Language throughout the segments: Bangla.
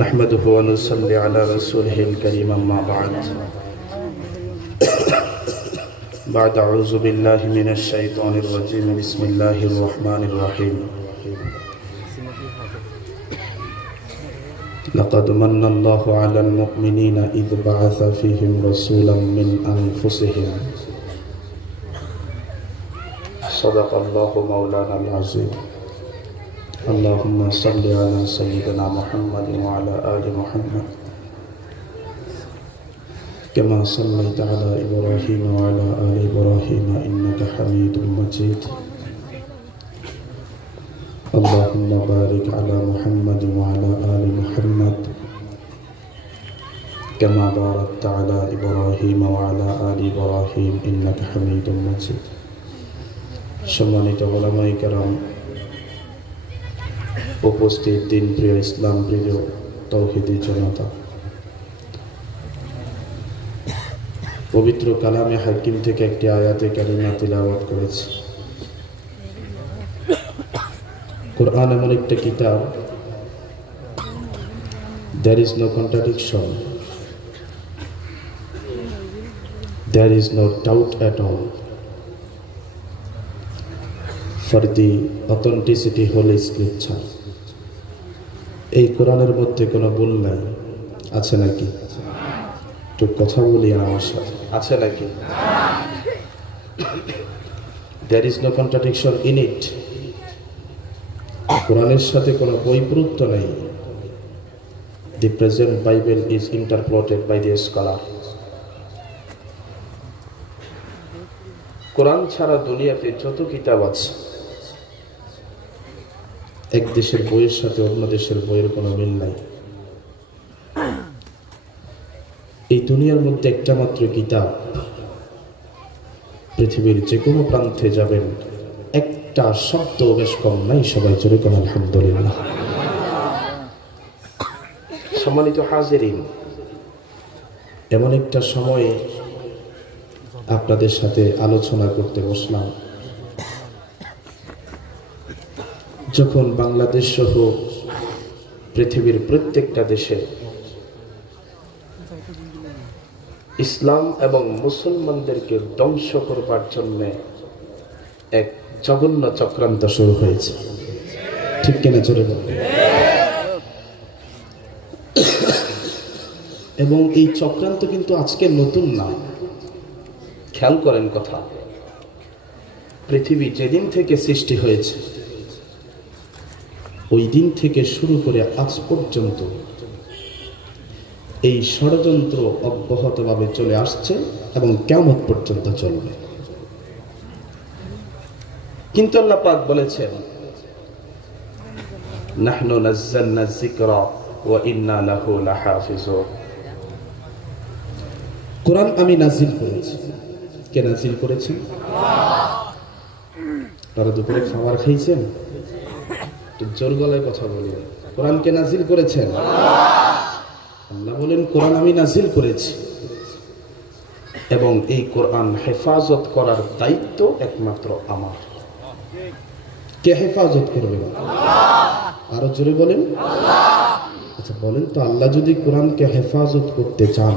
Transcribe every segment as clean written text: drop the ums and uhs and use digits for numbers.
نحمده ونصلي على رسوله الكريم أما بعد أعوذ بالله من الشيطان الرجيم بسم الله الرحمن الرحيم لقد من الله على المؤمنين إذ بعث فيهم رسولا من أنفسهم صدق الله مولانا العظيم اللهم صل على سيدنا محمد وعلى آل محمد كما صليت على إبراهيم وعلى آل إبراهيم إنك حميد مجيد اللهم بارك على محمد وعلى آل محمد كما باركت على إبراهيم وعلى آل إبراهيم إنك حميد مجيد সম্মানিত উলামায়ে কেরাম, উপস্থিত দিন প্রিয় ইসলাম প্রিয় তৌহিদি জনতা, পবিত্র কালামে হাকিম থেকে একটি আয়াতে কারিমা তিলাওয়াত করেছি। কোরআন এমন একটা কিতাব, there is no contradiction, there is no doubt at all for the authenticity holy scripture. এই কোরআনের মধ্যে কোনো ভুল নাই, আছে নাকি? একটু কথা বলি আমার সাথে, আছে নাকি? There is no contradiction in it. কোরআনের সাথে কোনো বৈপরীত্য নেই। The present Bible is interpreted by the scholar. কোরআন ছাড়া দুনিয়াতে যত কিতাব আছে, এক দেশের বইয়ের সাথে অন্য দেশের বইয়ের কোনো মিল নাই। এই দুনিয়ার মধ্যে একটা মাত্র কিতাব, পৃথিবীর যে কোনো প্রান্তে যাবেন একটা শব্দ বেশ কম নাই, সবাই জোরে কোন আলহামদুলিল্লাহ। সম্মানিত হাজিরিন, এমন একটা সময়ে আপনাদের সাথে আলোচনা করতে বসলাম যখন বাংলাদেশ সহ পৃথিবীর প্রত্যেকটা দেশে ইসলাম এবং মুসলমানদেরকে ধ্বংস করবার জন্য এক জঘন্য চক্রান্ত শুরু হয়েছে। ঠিক কিনা জোরে বলুন। এবং এই চক্রান্ত কিন্তু আজকে নতুন না, খেয়াল করেন কথা। পৃথিবী যেদিন থেকে সৃষ্টি হয়েছে ওই দিন থেকে শুরু করে আজ পর্যন্ত এই ষড়যন্ত্র অব্যাহতভাবে চলে আসছে এবং কিয়ামত পর্যন্ত চলবে। কিন্তু আল্লাহ পাক বলেছেন, নাহনু নাযালনা যিকরা ওয়া ইন্না লাহু লাহাফিজুন। কোরআন আমি নাজিল করেছি। কে নাজিল করেছেন? তারা দুপুরে খাবার খাইছেন? জোর গলায় কথা বলেন। কোরআন কে নাজিল করেছেন? আল্লাহ বলেন, কোরআন আমি নাজিল করেছি এবং এই কোরআন হেফাজত করার দায়িত্ব একমাত্র আমার। কে হেফাজত করবে? আরো জোরে বলেন। আচ্ছা বলেন তো, আল্লাহ যদি কোরআনকে হেফাজত করতে চান,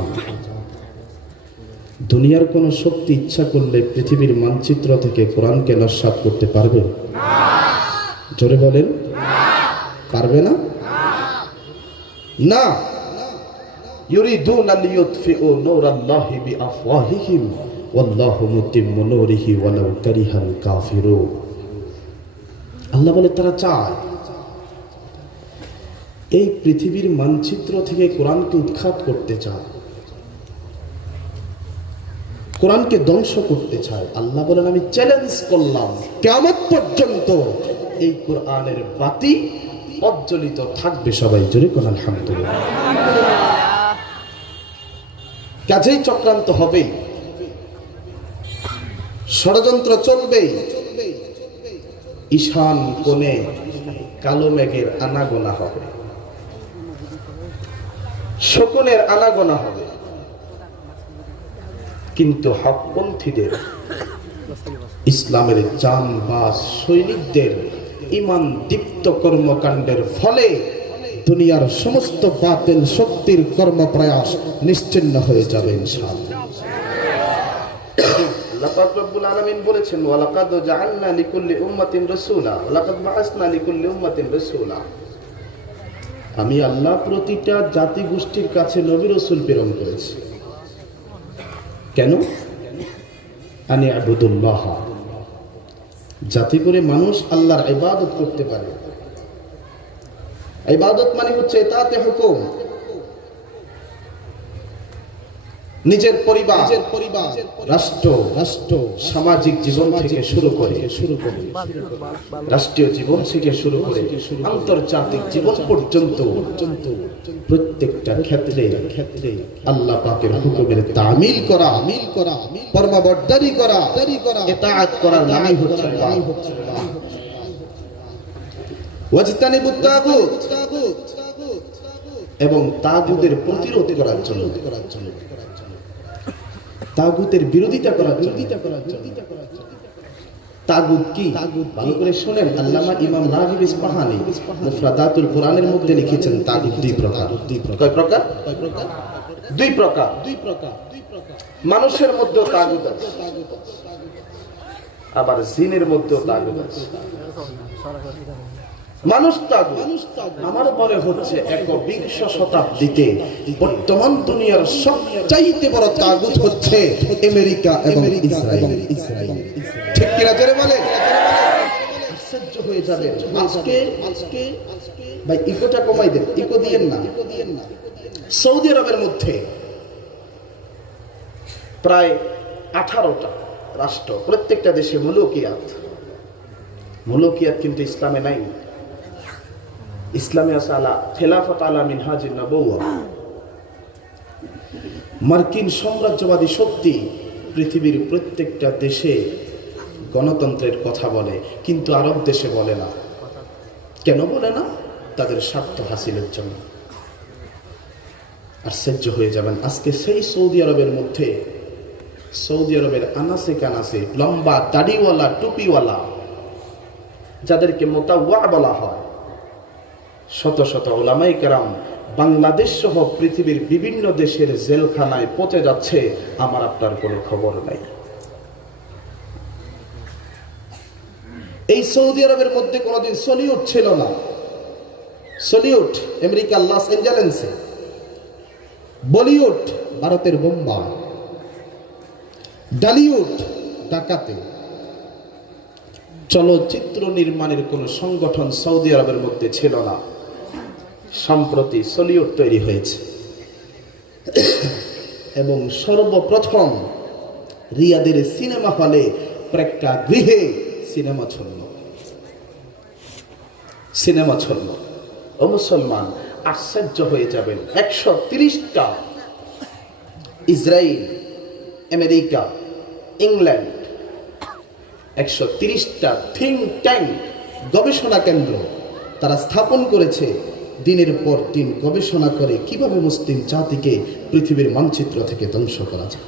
দুনিয়ার কোন শক্তি ইচ্ছা করলে পৃথিবীর মানচিত্র থেকে কোরআনকে নস্যাৎ করতে পারবে? জোরে বলেন, পারবে না? না। ইউরিদুনা লিইউতফিউ নূরাল্লাহি বিআফওয়াহিহিম ওয়াল্লাহু মুতিম্মু নূরিহি ওয়ালাউ কারিহাল কাফিরুন। আল্লাহ বলে তারা চায় এই পৃথিবীর মানচিত্র থেকে কোরআনকে উৎখাত করতে চায়, কোরআনকে ধ্বংস করতে চায়। আল্লাহ বলেন, আমি চ্যালেঞ্জ করলাম কিয়ামত পর্যন্ত এই কোরআনের বাতি প্রজ্বলিত থাকবে। সবাই জোরে কোন আলহামদুলিল্লাহ। কাজেই চক্রান্ত হবে, ষড়যন্ত্র চলবে। ঈশান কোণে কালো মেঘের আনাগোনা হবে, শকুনের আনাগোনা হবে, কিন্তু হকপন্থীদের, ইসলামের জানবাজ সৈনিকদের ঈমান দীপ্ত কর্মকাণ্ডের ফলে দুনিয়ার সমস্ত বাতিল শক্তির কর্মপ্রয়াস নিশ্চিহ্ন হয়ে যাবে ইনশাআল্লাহ। আল্লাহ পাক রব্বুল আলামিন বলেছেন, ওয়ালাকাদ জাআলনা লিকুল্লি উম্মাতিন রাসূলা ওয়ালাকাদ বাআসনা লিকুল্লি উম্মাতিন রাসূলা। আমি আল্লাহ প্রতিটা জাতি গোষ্ঠীর কাছে নবী রাসূল প্রেরণ করেছি। কেন? আনি আবুদুল্লাহ, যাতে করে মানুষ আল্লাহর ইবাদত করতে পারে। ইবাদত মানে হচ্ছে ইতাআতে হুকুম। নিজের পরিবার, রাষ্ট্র, সামাজিক জীবন থেকে শুরু করে রাষ্ট্রীয় জীবন থেকে শুরু করে আন্তর্জাতিক জীবন পর্যন্ত প্রত্যেকটা ক্ষেত্রে আল্লাহ পাকের হুকুমের তামিল করা, পরমাবর্তারি করা, ইতাআত করার নামই হচ্ছে ওয়াজতানিবুত তাগুত, এবং তাগুতের প্রতিরোধ করার জন্য, তাগুতের বিরোধিতা করার জন্য। তাগুত কি? ভালো করে শুনেন, আল্লামা ইমাম রাগিব ইসফাহানি মুফরাদাতুল কোরআনের মধ্যে লিখেছেন তাগুত দুই প্রকার। কয় প্রকার? দুই প্রকার। মানুষের মধ্যে তাগুত আছে, আবার জিনের মধ্যে তাগুত আছে। মানুষ তাগুত আমার মনে হচ্ছে একবিংশ শতাব্দীতে বর্তমান দুনিয়ার সবচাইতে বড় তাগুত হচ্ছে আমেরিকা এবং ইসরায়েল। ঠিক কিনা জোরে বলে? আশ্চর্য হয়ে যাবে। আজকে ভাই ইকোটা কমাই দেন, ইকো দিয়েন না। সৌদি আরবের মধ্যে প্রায় 18টা রাষ্ট্র, প্রত্যেকটা দেশে মুলুকিয়াত কিন্তু ইসলামে নাই। ইসলামে আছে আলা খেলাফত আলা মিনহাজিন নবুওয়া। মার্কিন সাম্রাজ্যবাদী শক্তি পৃথিবীর প্রত্যেকটা দেশে গণতন্ত্রের কথা বলে, কিন্তু আরব দেশে বলে না। কেন বলে না? তাদের স্বার্থ হাসিলের জন্য। আশ্চর্য হয়ে যাবেন, আজকে সেই সৌদি আরবের মধ্যে, সৌদি আরবের আনাসে কানাসে লম্বা দাড়িওয়ালা টুপিওয়ালা যাদেরকে মোতাওয়া বলা হয়, শত শত উলামায়ে কেরাম বাংলাদেশ সহ পৃথিবীর বিভিন্ন দেশের জেলখানায় পচে যাচ্ছে, আমার আপনার কোনো খবর নাই। এই সৌদি আরবের মধ্যে কোনোদিন সলিউট ছিল না। সলিউট আমেরিকার লস অ্যাঞ্জেলেসে, বলিউড ভারতের বোম্বাই, ডালিউড ঢাকাতে। চলচ্চিত্র নির্মাণের কোন সংগঠন সৌদি আরবের মধ্যে ছিল না। সম্প্রতি সলিউড তৈরি হয়েছে এবং সর্বপ্রথম রিয়াদের সিনেমা হলে প্রেক্ষাগৃহে সিনেমা ছড়ল। ও মুসলমান, আশ্চর্য হয়ে যাবেন, 130টা ইসরায়েল, আমেরিকা, ইংল্যান্ড, 130টা থিঙ্ক ট্যাঙ্ক, গবেষণা কেন্দ্র তারা স্থাপন করেছে। দিনের পর দিন গবেষণা করে কিভাবে মুসলিম জাতিকে পৃথিবীর মানচিত্র থেকে ধ্বংস করা যায়।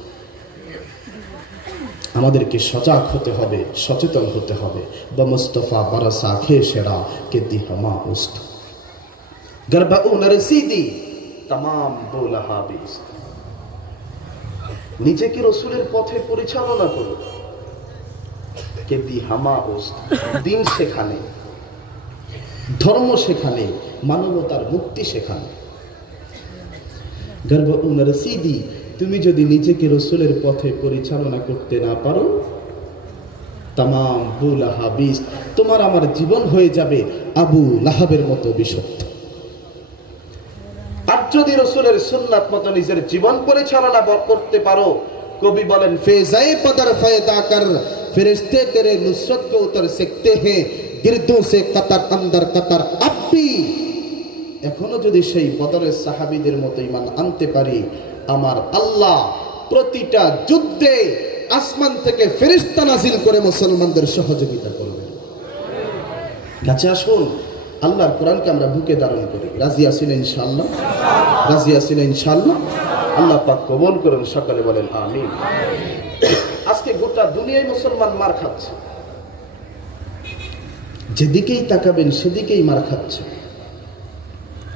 আমাদেরকে সজাগ হতে হবে, সচেতন হতে হবে। বমুস্তফা বারাসা খেশেরা কে দিহমা উস্ত গরবাউন রসিদি तमाम বোলাহাবিস। নিজেকে রসুলের পথে পরিচালনা করো। কে দিহমা উস্ত, দিন সেখানে, ধর্ম সেখানে, মানবতার মুক্তি সেখানে। গরবাউন রসিদি, তুমি যদি নিজেকে রসুলের পথে পরিচালনা করতে না পারো, তামাম বুলাহাবিস, তোমার আমার জীবন হয়ে যাবে আবু লাহাবের মতো বিশুদ্ধ। আর যদি রসুলের সুন্নাত মতো নিজের জীবন পরিচালনা করতে পারো, কবি বলেন ফেজায়ে পদর ফায়দা কর ফেরেশতে তেরে নুসরত কো উতর सकते हैं गिरदों से कतर अंदर कतर अब भी। এখনো যদি সেই বদরের সাহাবীদের মতো ঈমান আনতে পারি, আমার আল্লাহ প্রতিটা যুদ্ধে আসমান থেকে ফেরেশতা নাজিল করে মুসলমানদের সহযোগিতা করবে। কাছে আসুন, আল্লাহর কোরআনকে আমরা বুকে ধারণ করি। রাজি আছেন ইনশাআল্লাহ? রাজি আছেন ইনশাআল্লাহ? আল্লাহ পাক কবুল করুন, সকলে বলেন আমিন। আজকে গোটা দুনিয়ায় মুসলমান মার খাচ্ছে। যেদিকেই তাকাবেন সেদিকেই মার খাচ্ছে।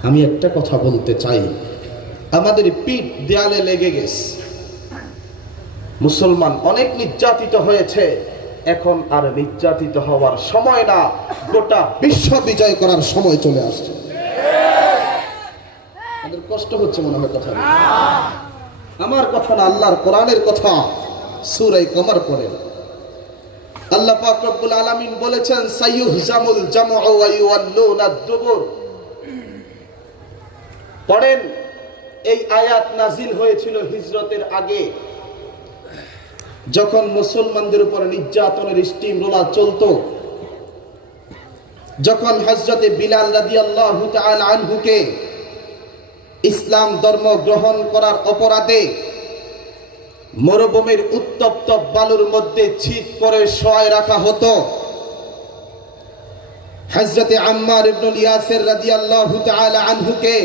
আমি একটা কথা বলতে চাই, আমাদের পিঠ দেয়ালে লেগে গেছে। মুসলমান অনেক নির্যাতিত হয়েছে, এখন আর নির্যাতিত হওয়ার সময় না, গোটা বিশ্ব বিজয় করার সময় চলে আসছে। আমাদের কষ্ট হচ্ছে মনে হয় কথা, আমার কথা না, আল্লাহর কোরআনের কথা। সূরা কমর পড়ে আল্লাহ পাক রব্বুল আলামিন বলেছেন, সাইয়ুহজামুল জামউ ওয়া ইউওয়াল্লুনা দুবুর। পড়েন, এই আয়াত নাজিল হয়েছিল হিজরতের আগে, যখন মুসলমানদের উপর নির্যাতনের স্টিম রোলার চলতো, যখন হযরতে বিলাল রাদিয়াল্লাহু তাআলা আনহুকে ইসলাম ধর্ম গ্রহণ করার অপরাধে মরুভূমির উত্তপ্ত বালুর মধ্যে ছিট করে শোয়ায় রাখা হতো। হযরতে আম্মার ইবনুল ইয়াসির রাদিয়াল্লাহু তাআলা আনহুকে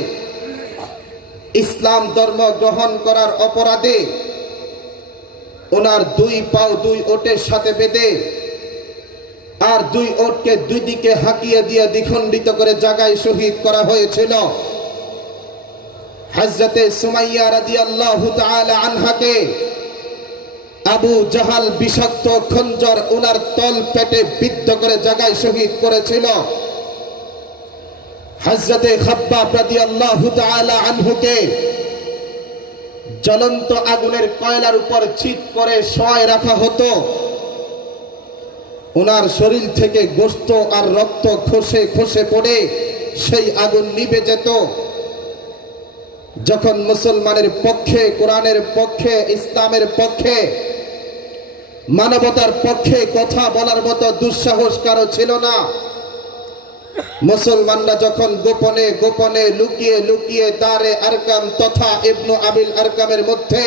ইসলাম ধর্ম গ্রহণ করার অপরাধে ওনার দুই পাও দুই ওটের সাথে বেঁধে আর দুই ওটকে দুই দিকে হাঁকিয়ে দিয়ে দ্বিখণ্ডিত করে জায়গায় শহীদ করা হয়েছিল। হযরতে সুমাইয়া রাদিয়াল্লাহু তাআলা আনহাকে আবু জাহাল বিষাক্ত খঞ্জর ওনার তল পেটে বিদ্ধ করে জায়গায় শহীদ করেছিল। হযরতে খাব্বাব রাদিয়াল্লাহু তাআলা আনহুকে জ্বলন্ত আগুনের কয়লার উপর চিত করে শোয়ায় রাখা হতো। ওনার শরীর থেকে গোশত আর রক্ত খসে খসে পড়ে সেই আগুন নিভে যেত। যখন মুসলমানের পক্ষে, কোরআনের পক্ষে, ইসলামের পক্ষে, মানবতার পক্ষে কথা বলার মতো দুঃসাহস কারো ছিল না, মুসলমানরা যখন গোপনে গোপনে লুকিয়ে লুকিয়ে দারে আরকাম তথা ইবনু আবিল আরকামের মধ্যে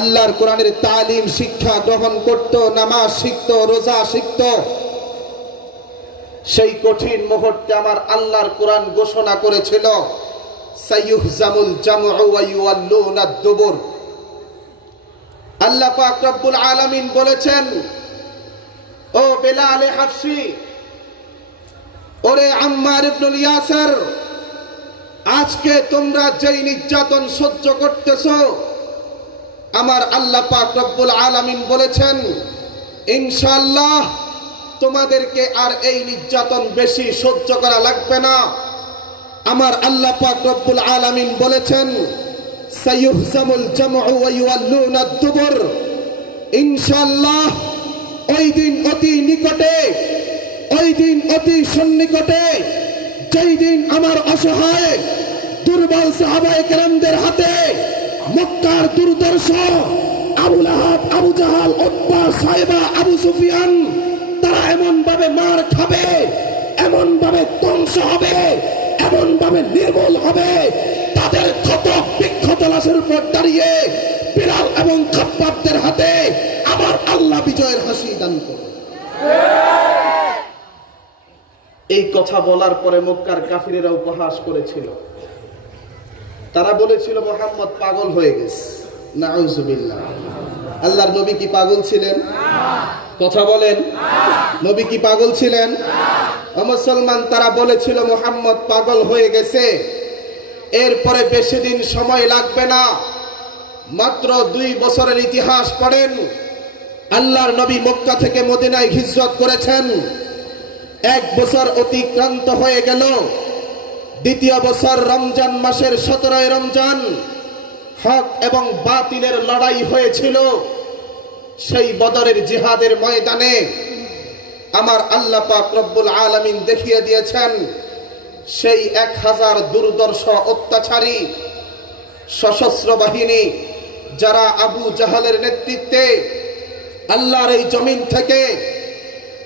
আল্লাহর কোরআনের তালিম শিক্ষা গ্রহণ করত, নামাজ শিখত, রোজা শিখত, সেই কঠিন মুহূর্তে আমার আল্লাহর কোরআন ঘোষণা করেছিল, সাইয়ুহজামুল জামউ ওয়া ইউওয়াল্লুনা দুবুর। আল্লাহ পাক রব্বুল আলামিন বলেছেন, ও বেলাল হাফসি, ওরে আম্মার ইবনুল ইয়াসির, আজকে তোমরা যেই নির্যাতন সহ্য করতেছো, আমার আল্লাহ পাক রব্বুল আলামিন বলেছেন, ইনশাআল্লাহ তোমাদেরকে আর এই নির্যাতন বেশি সহ্য করা লাগবে না। আমার আল্লাহ পাক রব্বুল আলামিন বলেছেন, সাইয়ুহজামুল জামউ ওয়া ইউওয়াল্লুনা দুবুর। ইনশাআল্লাহ ওই দিন অতি নিকটে, ওই দিন অতি সন্নিকটে, যেই দিন আমার অসহায় দুর্বল সাহাবায়ে কেরামদের হাতে মক্কার দুর্দর্শ আবু লাহাব, আবু জাহাল, উতবা, সাইবা, আবু সুফিয়ান তারা এমন ভাবে মার খাবে, এমন ভাবে ধ্বংস হবে, এমন ভাবে নির্মূল হবে, তাদের ক্ষত বিক্ষত লাশের উপর দাঁড়িয়ে বিলাল এবং খাব্বাবদের হাতে আমার আল্লাহ বিজয়ের হাসি দান করবে। এই কথা বলার পরে মক্কার কাফিরেরা উপহাস করেছিল। তারা বলেছিল মুহাম্মদ পাগল হয়ে গেছে। নাউজুবিল্লাহ। আল্লাহর নবী কি পাগল ছিলেন? কথা বলেন, নবী কি পাগল ছিলেন? মুসলমান তারা বলেছিল মুহাম্মদ পাগল হয়ে গেছে। এরপরে বেশি দিন সময় লাগবে না, মাত্র 2 বছরের ইতিহাস পড়েন। আল্লাহর নবী মক্কা থেকে মদিনায় হিজরত করেছেন। 1 বছর অতিক্রান্ত হয়ে গেল। দ্বিতীয় বছর রমজান মাসের 17 রমজান হক এবং বাতিলের লড়াই হয়েছিল। সেই বদরের জিহাদের ময়দানে আমার আল্লাহ পাক রব্বুল আলামিন দেখিয়ে দিয়েছেন সেই 1000 দুর্দর্শ অত্যাচারী সশস্ত্র বাহিনী, যারা আবু জাহালের নেতৃত্বে আল্লাহর এই জমিন থেকে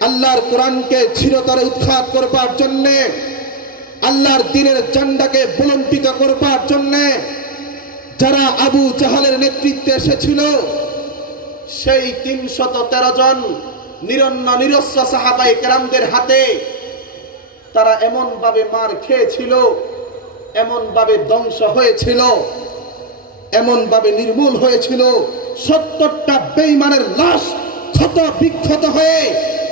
আল্লাহর কোরআনকে চিরতরে উৎখাত করবার জন্যে, আল্লাহর দ্বীনের ঝান্ডাকে বুলন্দিত করবার জন্যে যারা আবু জাহালের নেতৃত্বে এসেছিল, সেই 313 জন নিরন্ন নিরস্ত্র সাহাবায়ে কেরামদের হাতে তারা এমন ভাবে মার খেয়েছিল, এমন ভাবে ধ্বংস হয়েছিল, এমন ভাবে নির্মূল হয়েছিল, 70টা বেঈমানের লাশ ক্ষত বিক্ষত হয়ে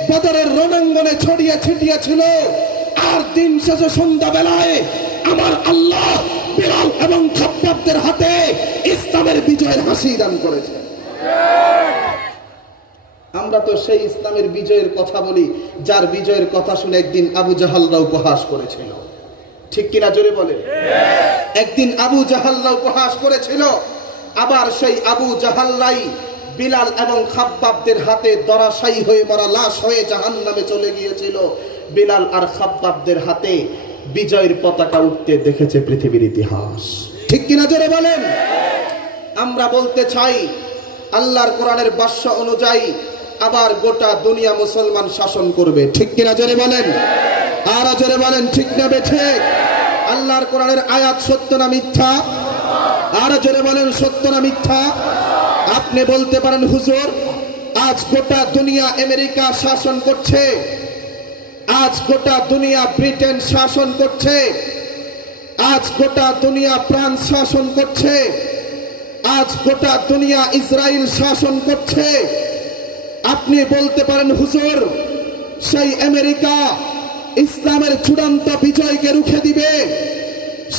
বদরের রণাঙ্গনে ছড়িয়ে ছিটিয়ে ছিল। আর দিন শেষে সন্ধ্যাবেলায় আমার আল্লাহ বিলাল এবং খাব্বাবদের হাতে ইসলামের বিজয়ের হাসি দান করেছে। আমরা তো সেই ইসলামের বিজয়ের কথা বলি যার বিজয়ের কথা শুনে একদিন আবু জাহালরা উপহাস করেছিল, ঠিক কিনা জোরে বলে? একদিন আবু জাহালরা উপহাস করেছিল, আবার সেই আবু জাহালরাই বিলাল এবং খাব্বাবদের হাতে ধরাশায়ী হয়ে মরা লাশ হয়ে জাহান্নামে চলে গিয়েছিল। বিলাল আর খাব্বাবদের হাতে বিজয়ের পতাকা উঠতে দেখেছে পৃথিবীর ইতিহাস, ঠিক কিনা জোরে বলেন? আমরা বলতে চাই আল্লাহর কোরআনের ভাষ্য অনুযায়ী আবার গোটা দুনিয়া মুসলমান শাসন করবে, ঠিক কিনা জোরে বলেন? আর জোরে বলেন ঠিক না বেঠিক? আল্লাহর কোরআনের আয়াত সত্য না মিথ্যা? আর জোরে বলেন সত্য না মিথ্যা? আপনি বলতে পারেন হুজুর আজ গোটা দুনিয়া আমেরিকা শাসন করছে, আজ গোটা দুনিয়া ব্রিটেন শাসন করছে, আজ গোটা দুনিয়া ফ্রান্স শাসন করছে, আজ গোটা দুনিয়া ইসরায়েল শাসন করছে। আপনি বলতে পারেন হুজুর সেই আমেরিকা ইসলামের চূড়ান্ত বিজয়কে রুখে দিবে,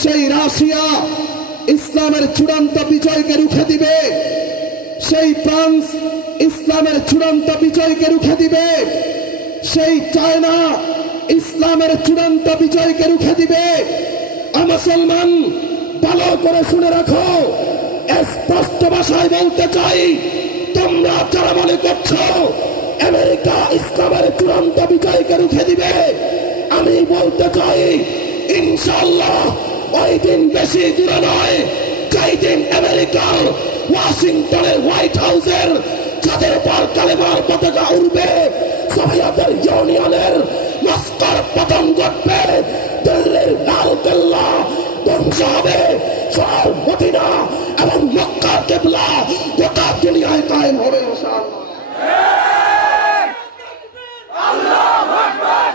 সেই রাশিয়া ইসলামের চূড়ান্ত বিজয়কে রুখে দিবে, সেই ফ্রান্স ইসলামের চূড়ান্ত বিজয়কে রুখে দিবে, সেই চায়না ইসলামের চূড়ান্ত বিজয়কে রুখে দিবে। মুসলমান ভালো করে শুনে রাখো, স্পষ্ট ভাষায় বলতে চাই, তোমরা যারা মনে করছো আমেরিকা ইসলামের চূড়ান্ত বিজয়কে রুখে দিবে, আমি বলতে চাই ইনশাআল্লাহ ওই দিন বেশি দূরে নয় যেই দিন আমেরিকার ওয়াশিংটনের হোয়াইট হাউসের যাদের পর কালেমার পতাকা উড়বে, সোভিয়েতের ইউনিয়নের মস্কোর পতন ঘটবে, দিল্লির লাল কেল্লা ধ্বংস হবে, শহর মদিনা এবং মক্কার কিবলা গোটা দুনিয়ায় কায়েম হবে ইনশাআল্লাহ। আল্লাহু আকবার।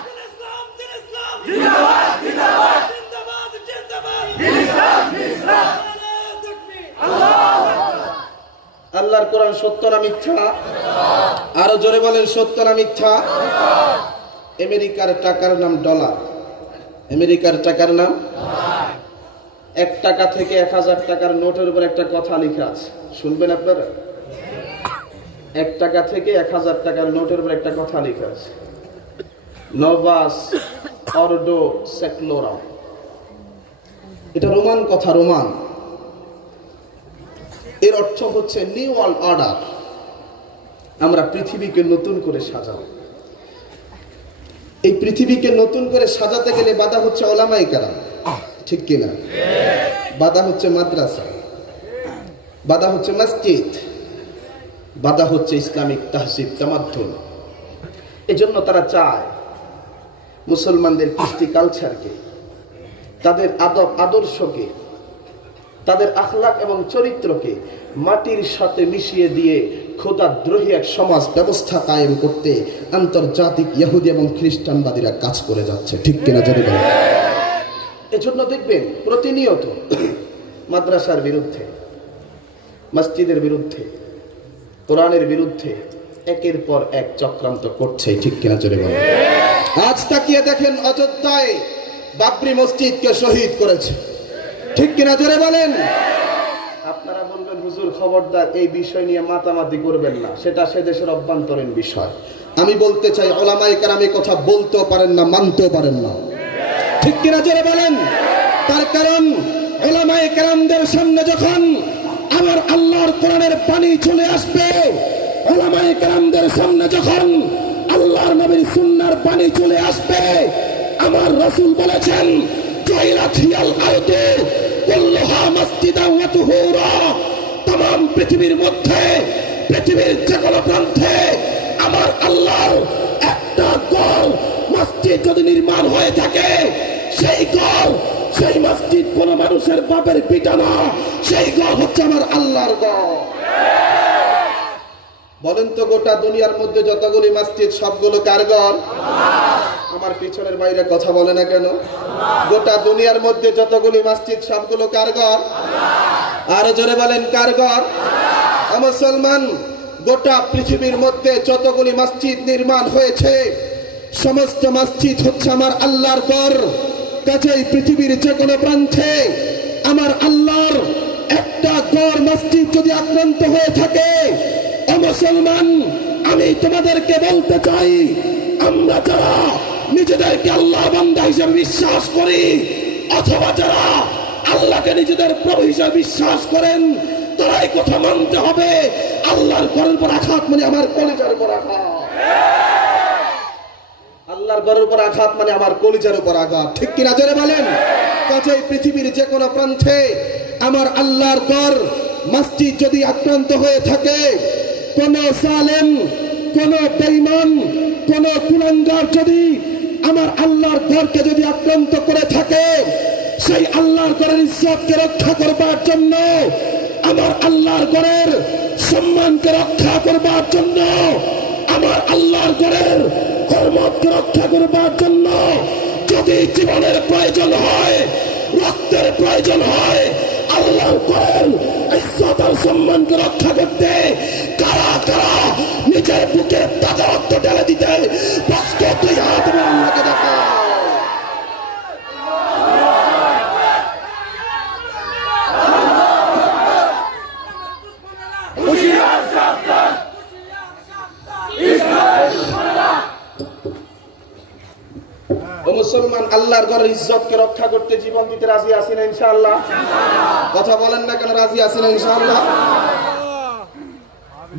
জিন্দাবাদ জিন্দাবাদ জিন্দাবাদ জিন্দাবাদ ইসলাম ইসলাম। আল্লাহু আকবার। আল্লাহর কোরআন সত্য না মিথ্যা? আরো জোরে বলেন সত্য না মিথ্যা? আমেরিকার টাকার নাম ডলার, আমেরিকার টাকার নাম ডলার। 1 টাকা থেকে 1000 টাকার নোটের উপর একটা কথা লেখা আছে, শুনবেন আপনারা? 1 টাকা থেকে 1000 টাকার নোটের উপর একটা কথা লেখা আছে, নোভাস অর্ডো সেক্লোরাম। এটা রোমান কথা, রোমান। এর অর্থ হচ্ছে নিউ ওয়ার্ল্ড অর্ডার, আমরা পৃথিবীকে নতুন করে সাজাবো। এই পৃথিবীকে নতুন করে সাজাতে গেলে বাধা হচ্ছে ওলামায়ে কেরাম, ঠিক কিনা? বাধা হচ্ছে মাদ্রাসা, বাধা হচ্ছে মসজিদ, বাধা হচ্ছে ইসলামিক তাহজিব তামাদ্দুন। এজন্য তারা চায় মুসলমানদের কৃষ্টি কালচারকে, তাদের আদব আদর্শকে, তাদের আখলাক এবং চরিত্রকে মাটির সাথে মিশিয়ে দিয়ে খোদাদ্রোহী এক সমাজ ব্যবস্থা কায়েম করতে আন্তর্জাতিক ইহুদি এবং খ্রিস্টানবাদীরা কাজ করে যাচ্ছে, ঠিক কিনা জানি বলেন? এজন্য দেখবেন প্রতিনিয়ত মাদ্রাসার বিরুদ্ধে, মসজিদের বিরুদ্ধে, কোরআনের বিরুদ্ধে একের পর এক চক্রান্ত করছে, ঠিক কিনা জোরে বলেন? আজ তাকিয়ে দেখেন অযোধ্যায় বাবরি মসজিদকে শহীদ করেছে, ঠিক কিনা জোরে বলেন? আপনারা বলবেন হুজুর খবরদার এই বিষয় নিয়ে মাতামাতি করবেন না, সেটা সে দেশের অভ্যন্তরীণ বিষয়। আমি বলতে চাই ওলামায়ে কেরাম এই কথা বলতেও পারেন না, মানতেও পারেন না, ঠিক কিনা জোরে বলেন? তার কারণ ওলামায়ে কেরামদের সামনে যখন আমার আল্লাহর কোরআনের পানি চলে আসবে, ওলামায়ে কেরামদের সামনে যখন আল্লাহর নবীর সুন্নাহর পানি চলে আসবে, আমার রাসূল বলেছেন জাইলাতিয়াল আরদু কুল্লুহা মাসজিদান ওয়া তুহুরা, तमाम পৃথিবীর মধ্যে, পৃথিবীর যে কোনো প্রান্তে আমার আল্লাহর একটা ঘর মসজিদ যদি নির্মাণ হয়ে থাকে, সেই ঘর, সেই মসজিদ কোন মানুষের বাপের পিতা না, সেই ঘর হচ্ছে আমার আল্লাহর ঘর। বলেন তো গোটা দুনিয়ার মধ্যে যতগুলি মসজিদ সবগুলো কার ঘর? আমার পিছনের বাইরে কথা বলে না কেন? গোটা দুনিয়ার মধ্যে যতগুলি মসজিদ সবগুলো কার ঘর? আরো জোরে বলেন কার ঘর? মুসলমান গোটা পৃথিবীর মধ্যে যতগুলি মসজিদ নির্মাণ হয়েছে সমস্ত মসজিদ হচ্ছে আমার আল্লাহর ঘর। কাজেই পৃথিবীর যে কোনো প্রান্তে আমার আল্লাহর একটা ঘর মসজিদ যদি আক্রান্ত হয়ে থাকে, ও মুসলমান, আমি তোমাদেরকে বলতে চাই, আমরা যারা নিজেদেরকে আল্লাহ বান্দা হিসেবে বিশ্বাস করি অথবা যারা আল্লাহকে নিজেদের প্রভু হিসেবে বিশ্বাস করেন, তারাই কথা মানতে হবে, আল্লাহর ঘরের উপর আঘাত মানে আমার কলিজার উপর আঘাত। আল্লাহর ঘরের উপর আঘাত মানে আমার কলিজার উপর আঘাত, ঠিক কিনা জোরে বলেন? কাজেই পৃথিবীর যে কোনো প্রান্তে আমার আল্লাহর ঘর মসজিদ যদি আক্রান্ত হয়ে থাকে, কোন জালেম, কোন বেঈমান, কোন কুলাঙ্গার যদি আমার আল্লাহর ঘরকে যদি আক্রান্ত করে থাকে, সেই আল্লাহর ঘরের ইজ্জতকে রক্ষা করবার জন্য, আমার আল্লাহর ঘরের সম্মানকে রক্ষা করবার জন্য, আমার আল্লাহর ঘরের হরমতকে রক্ষা করবার জন্য যদি জীবনের প্রয়োজন হয়, রক্তের প্রয়োজন হয়, আল্লাহর ঘরের ইজ্জত আর সম্মানকে রক্ষা করতে কারা কারা নিজের বুকে তাজা রক্ত ঢেলে দিতে প্রস্তুত? তুই হাত এবং আল্লাহকে দেখো। ও মুসলমান, আল্লাহর ঘরের ইজ্জতকে রক্ষা করতে জীবন দিতে রাজি আছি না ইনশাআল্লাহ? কথা বলেন না কেন? রাজি আছি না ইনশাআল্লাহ?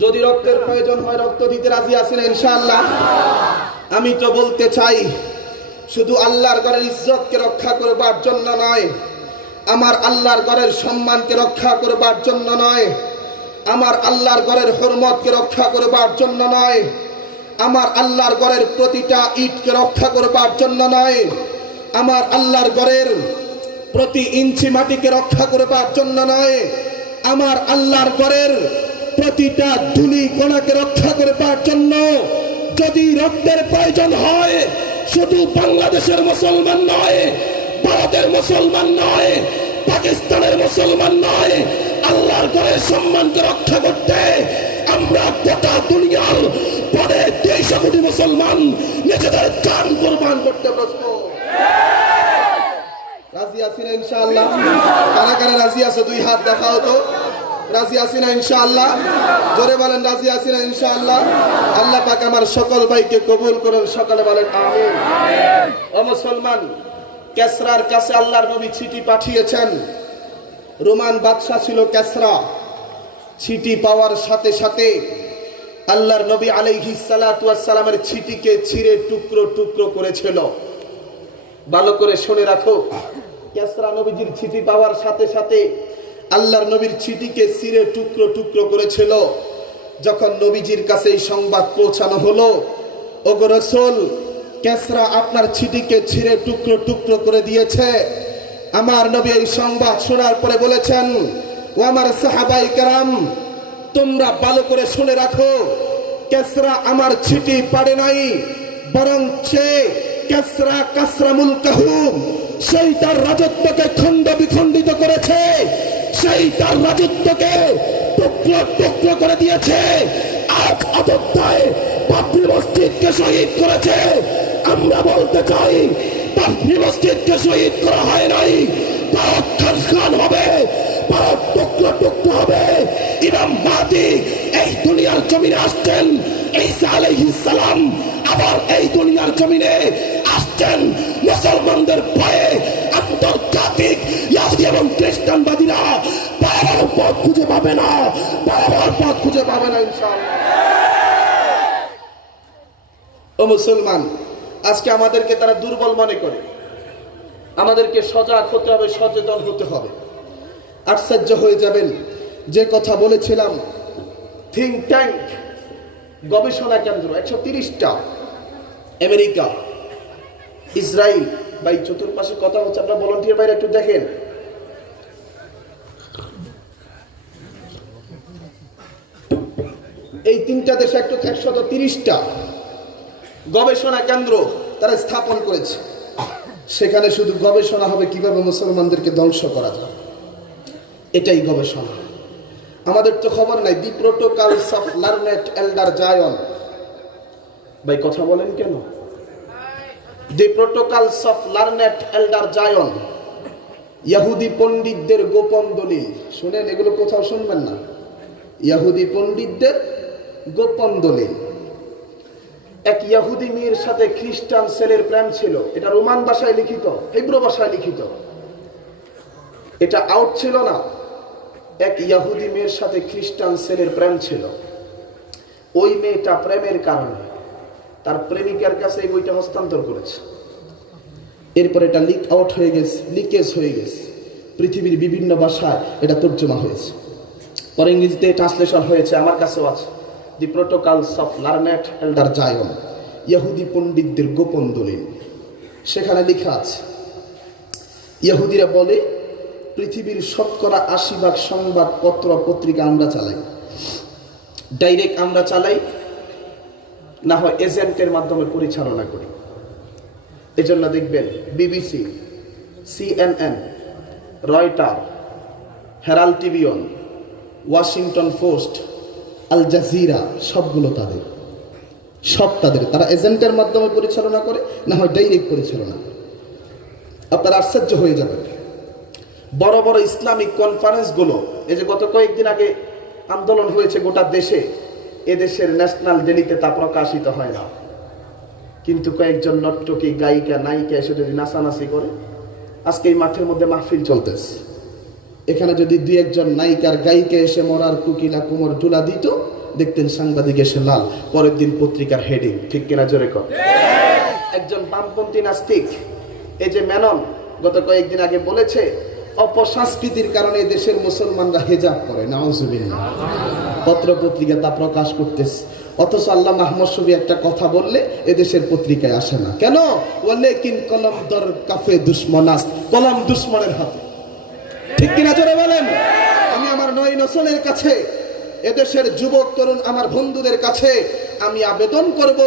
যদি রক্তের প্রয়োজন হয় রক্ত দিতে রাজি আছি না ইনশাআল্লাহ? আমি তো বলতে চাই, শুধু আল্লাহর ঘরের ইজ্জতকে রক্ষা করবার জন্য নয়, আমার আল্লাহর ঘরের সম্মানকে রক্ষা করবার জন্য নয়, আমার আল্লাহর ঘরের হরমতকে রক্ষা করবার জন্য নয়, আমার আল্লাহর ঘরের প্রতিটা ইটকে রক্ষা করবার জন্য নয়, আমার আল্লাহর ঘরের প্রতি ইঞ্চি মাটিকে রক্ষা করবার জন্য নয়, আমার আল্লাহর ঘরের প্রতিটা ধুলি কণাকে রক্ষা করবার জন্য যদি রক্তের প্রয়োজন হয়, শুধু বাংলাদেশের মুসলমান নয়, ভারতের মুসলমান নয়, পাকিস্তানের মুসলমান নয়, আল্লাহর ঘরের সম্মানকে রক্ষা করতে আমরা গোটা দুনিয়ার পরে 200 কোটি মুসলমান নিজেদের জান কুরবান করতে প্রস্তুত। রাজি আছি না ইনশাআল্লাহ? কারা কারা রাজি আছে দুই হাত দেখাও তো। রাজি আছি না ইনশাআল্লাহ? জোরে বলেন রাজি আছি না ইনশাআল্লাহ? আল্লাহ পাক আমার সকল ভাইকে কবুল করেন, সকালে বলেন আমিন। ও মুসলমান, কেসরার কাছে আল্লাহর নবী চিঠি পাঠিয়েছেন। রোমান বাদশা ছিল কেসরা। চিঠি পাওয়ার সাথে সাথে আল্লাহর নবী আলাইহিস সালাতু ওয়াস সালামের চিঠিকে ছিঁড়ে টুকরো টুকরো করেছিল। ভালো করে শুনে রাখো, কেসরা নবীজির চিঠি পাওয়ার সাথে সাথে আল্লাহর নবীর চিঠিকে ছিঁড়ে টুকরো টুকরো করেছিল। যখন নবীজির কাছে এই সংবাদ পৌঁছানো হলো, ওগো রাসূল, কেসরা আপনার চিঠিকে ছিঁড়ে টুকরো টুকরো করে দিয়েছে। আমার নবী এই সংবাদ শোনার পরে বলেছেন, ও আমার সাহাবায়ে কেরাম, তোমরা ভালো করে শুনে রাখো, কেসরা আমার চিঠি পাড়ে নাই, বরং কেসরা কাসরা মুলকাহু, সেই তার রাজত্বকে খণ্ড বিখণ্ডিত করেছে, সেই তার রাজত্বকে টুকরো টুকরো করে দিয়েছে। আজ অযোধ্যায় বাবরি মসজিদকে শহীদ করেছে। আমরা বলতে চাই, বাবরি মসজিদকে শহীদ করা হয় নাই, ভারত খান হবে, ভারত টুকরো টুকরো হবে। ইমাম মাহদী এই দুনিয়ার জমিনে আসছেন, ঈসা আলাইহিস সালাম আবার এই দুনিয়ার জমিনে আসছেন। মুসলমানদের ভয়ে আন্তর্জাতিক ইহুদি এবং খ্রিস্টানবাদীরা পালাবার পথ খুঁজে পাবে না, পালাবার পথ খুঁজে পাবে না ইনশাআল্লাহ। ও মুসলমান, আজকে আমাদেরকে তারা দুর্বল মনে করে। আমাদেরকে সজাগ হতে হবে, সচেতন হতে হবে। আশ্চর্য হয়ে যাবেন, যে কথা বলেছিলাম, থিঙ্ক ট্যাঙ্ক গবেষণা কেন্দ্র 130টা, আমেরিকা, ইসরায়েল, ভাই চতুর্পাশে কথা হচ্ছে, আপনারা ভলান্টিয়ার বাইরে একটু দেখেন। এই 3টা দেশে 130টা গবেষণা কেন্দ্র তারা স্থাপন করেছে। সেখানে শুধু গবেষণা হবে কিভাবে মুসলমানদেরকে ধ্বংস করা যায়, এটাই গবেষণা। আমাদের তো খবর নাই। দি প্রোটোকলস অফ লার্নেড এল্ডার জায়ন। ভাই কথা বলেন কেন? দি প্রোটোকলস অফ লার্নেড এল্ডার জায়ন, ইহুদি পণ্ডিতদের গোপন দলিল। শুনেন, এগুলো কোথাও শুনবেন না। ইহুদি পণ্ডিতদের গোপন দলিল। এক ইহুদি মেয়ের সাথে খ্রিস্টান ছেলের প্রেম ছিল। এটা রোমান ভাষায় লিখিত, হিব্রু ভাষায় লিখিত। এটা আউট ছিল না। এক ইহুদি মেয়ের সাথে খ্রিস্টান ছেলের প্রেম ছিল। ওই মেয়েটা প্রেমের কারণে তার প্রেমিকার কাছে এই বইটা হস্তান্তর করেছে। এরপর এটা লিক আউট হয়ে গেছে, লিকেজ হয়ে গেছে। পৃথিবীর বিভিন্ন ভাষায় এটা তর্জমা হয়েছে, পরে ইংরেজিতে ট্রান্সলেশন হয়েছে, আমার কাছেও আছে। দি প্রোটোকলস অফ লার্নেড এল্ডার জায়ন, ইহুদি পণ্ডিতদের গোপন দলিল। সেখানে লেখা আছে, ইহুদিরা বলে পৃথিবীর শতকরা ৮০% সংবাদপত্র পত্রিকা আমরা চালাই, ডাইরেক্ট আমরা চালাই, না হয় এজেন্টের মাধ্যমে পরিচালনা করি। এজন্য দেখবেন BBC, CNN, Reuters, Herald Tribune, Washington Post, Al Jazeera, সবগুলো তাদের, সব তাদের। তারা এজেন্টের মাধ্যমে পরিচালনা করে, না হয় ডাইরেক্ট পরিচালনা করে। আপনারা আশ্চর্য হয়ে যাবেন। বড় বড় ইসলামিক কনফারেন্সগুলো, এই যে গত কয়েকদিন আগে আন্দোলন হয়েছে গোটা দেশে, এদেশের ন্যাশনাল ডেলিতে তা প্রকাশিত হয় না। কিন্তু কয়েকজন নর্তকী, গায়িকা, নায়িকা এসে যদি নাচানাচি করে, আজকে এই মাঠের মধ্যে মাহফিল চলতেছে, এখানে যদি দুই একজন নায়িকার গায়িকা এসে মরার কুকিলা কোমর তুলা দিত, দেখতেন সাংবাদিক এসে লাল, পরের দিন পত্রিকার হেডিং। ঠিক কিনা জোরে কর? একজন বামপন্থী নাস্তিক, এই যে মেনন, গত কয়েকদিন আগে বলেছে অপসংস্কৃতির কারণে দেশের মুসলমানরা হেজাব করে। নাউজুবিল্লাহ। পত্র পত্রিকা তা প্রকাশ করতেছে। অথচ আল্লাহ মাহমুদ শফি একটা কথা বললে এদেশের পত্রিকায় আসে না কেন? ওয়ালাকিন কলম দর কাফে দুশমনাস, কলম দুশমনের হাতে। ঠিক কিনা জোরে বলেন? আমি আমার নয় নসলের কাছে, এদেশের যুবক তরুণ আমার বন্ধুদের কাছে আমি আবেদন করব,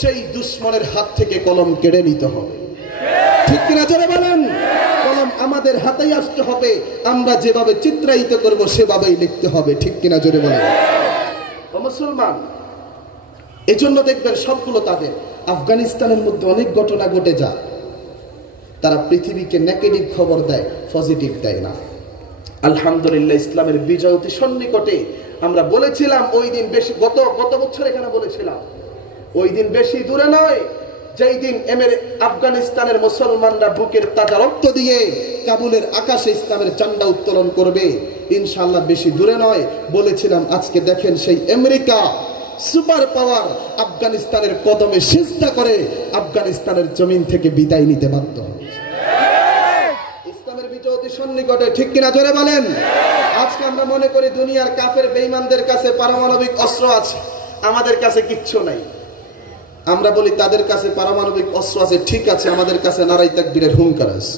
সেই দুশমনের হাত থেকে কলম কেড়ে নিতে হবে। ঠিক কিনা জোরে বলেন? কলম আমাদের হাতেই আসতে হবে, আমরা যেভাবে চিত্রায়িত করব সেভাবেই লিখতে হবে। ঠিক কিনা জোরে বলেন? ও মুসলমান, এজন্য দেখবেন সবগুলো তাদের। আফগানিস্তানের মধ্যে অনেক ঘটনা ঘটে যায়, তারা পৃথিবীকে নেগেটিভ খবর দেয়, পজিটিভ দেয় না। আলহামদুলিল্লাহ, ইসলামের বিজয় অতি সন্নিকটে। আমরা বলেছিলাম ওই দিন বেশি, গত বছর এখানে বলেছিলাম, ওই দিন বেশি দূরে নয়, যেই দিন আফগানিস্তানের মুসলমানরা বুকের তাজা রক্ত দিয়ে কাবুলের আকাশে ইসলামের ঝান্ডা উত্তোলন করবে, ইনশাআল্লাহ বেশি দূরে নয়। বলেছিলাম, আজকে দেখেন সেই আমেরিকা সুপার পাওয়ার আফগানিস্তানের কদমে সিজদা করে আফগানিস্তানের জমিন থেকে বিদায় নিতে বাধ্য হয়েছে। ইসলামের বিজয় অতি সন্নিকটে। ঠিক কিনা জোরে বলেন? আজকে আমরা মনে করি দুনিয়ার কাফের বেঈমানদের কাছে পারমাণবিক অস্ত্র আছে, আমাদের কাছে কিচ্ছু নাই। আমরা বলি তাদের কাছে পারমাণবিক অস্ত্র আছে, ঠিক আছে, আমাদের কাছে নারাই তাকবীরের হুঙ্কার আছে।